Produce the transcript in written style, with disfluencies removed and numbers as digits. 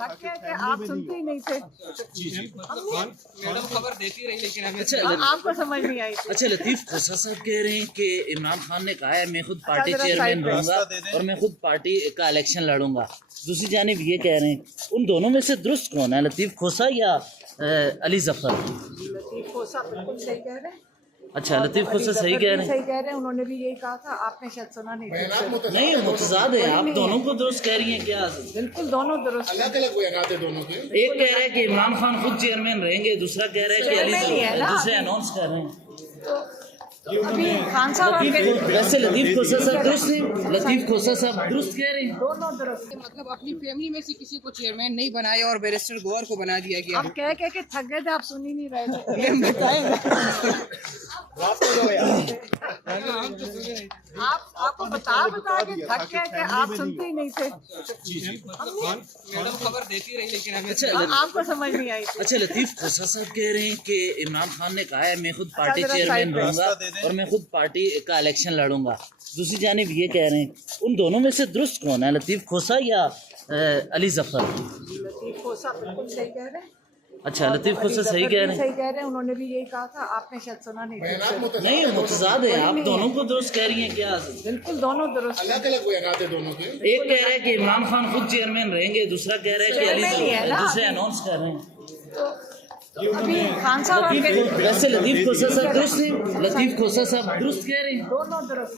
حق ہے کہ آپ سنتے ہی نہیں تھے. میڈم خبر دیتی رہی لیکن ہمیں آپ کو سمجھ نہیں آئی. اچھا لطیف خسرو صاحب کہہ رہے ہیں کہ عمران خان نے کہا ہے میں خود پارٹی چیئرمین رہوں گا اور میں خود پارٹی کا الیکشن لڑوں گا. دوسری جانب یہ کہہ رہے ہیں ان دونوں میں سے درست کون ہے, لطیف کھوسا یا علی ظفر؟ لطیف کھوسا بالکل صحیح کہہ رہے ہیں. اچھا لطیف کھوسا صحیح کہہ رہے ہیں. صحیح کہہ رہے ہیں, انہوں نے بھی یہی کہا تھا, آپ نے شاید سنا نہیں. نہیں متضاد ہے, آپ دونوں کو درست کہہ رہی ہیں کیا؟ بالکل دونوں درست. الگ الگ بیانات ہیں دونوں کے. ایک کہہ رہا ہے کہ عمران خان خود چیئرمین رہیں گے, دوسرا کہہ رہا ہے کہ علی ظفر, دوسرے اناؤنس کر رہے ہیں. ابھی خان صاحب آپ کے ویسے لطیف کھوسا صاحب درست ہیں, لطیف کھوسا صاحب درست کہہ رہے ہیں. دونوں درست. مطلب اپنی فیملی میں سے کسی کو چیئرمین نہیں بنایا اور بیرسٹر گوہر کو بنا دیا گیا. آپ کہہ کے تھک گئے تھے, آپ سن ہی نہیں رہے تھے. یہ بتائیں آپ کو بتا کے تھک گئے کہ آپ سنتے ہی نہیں تھے. میڈم خبر دیتی رہی لیکن ہمیں آپ کو سمجھ نہیں آئی. اچھا لطیف کھوسا صاحب کہہ رہے ہیں کہ عمران خان نے کہا ہے میں خود پارٹی چیئرمین رہوں گا اور میں خود پارٹی کا الیکشن لڑوں گا. دوسری جانب یہ کہہ رہے ہیں ان دونوں میں سے درست کون ہے, لطیف کھوسا یا علی ظفر؟ لطیف کھوسا بالکل صحیح کہہ رہے ہیں. اچھا لطیف کھوسا صحیح کہہ رہے ہیں. صحیح کہہ رہے ہیں, انہوں نے بھی یہی کہا تھا, آپ نے شاید سنا نہیں. نہیں متضاد ہے, آپ دونوں کو درست کہہ رہی ہیں کیا؟ بالکل دونوں درست. الگ الگ بیانات ہیں دونوں کے. ایک کہہ رہا ہے کہ عمران خان خود چیئرمین رہیں گے, دوسرا کہہ رہا ہے کہ علی ظفر, دوسرے اناؤنس کر رہے ہیں. ابھی خان صاحب آپ کے ویسے لطیف کھوسا صاحب درست ہیں, لطیف کھوسا صاحب درست کہہ رہے ہیں. دونوں درست.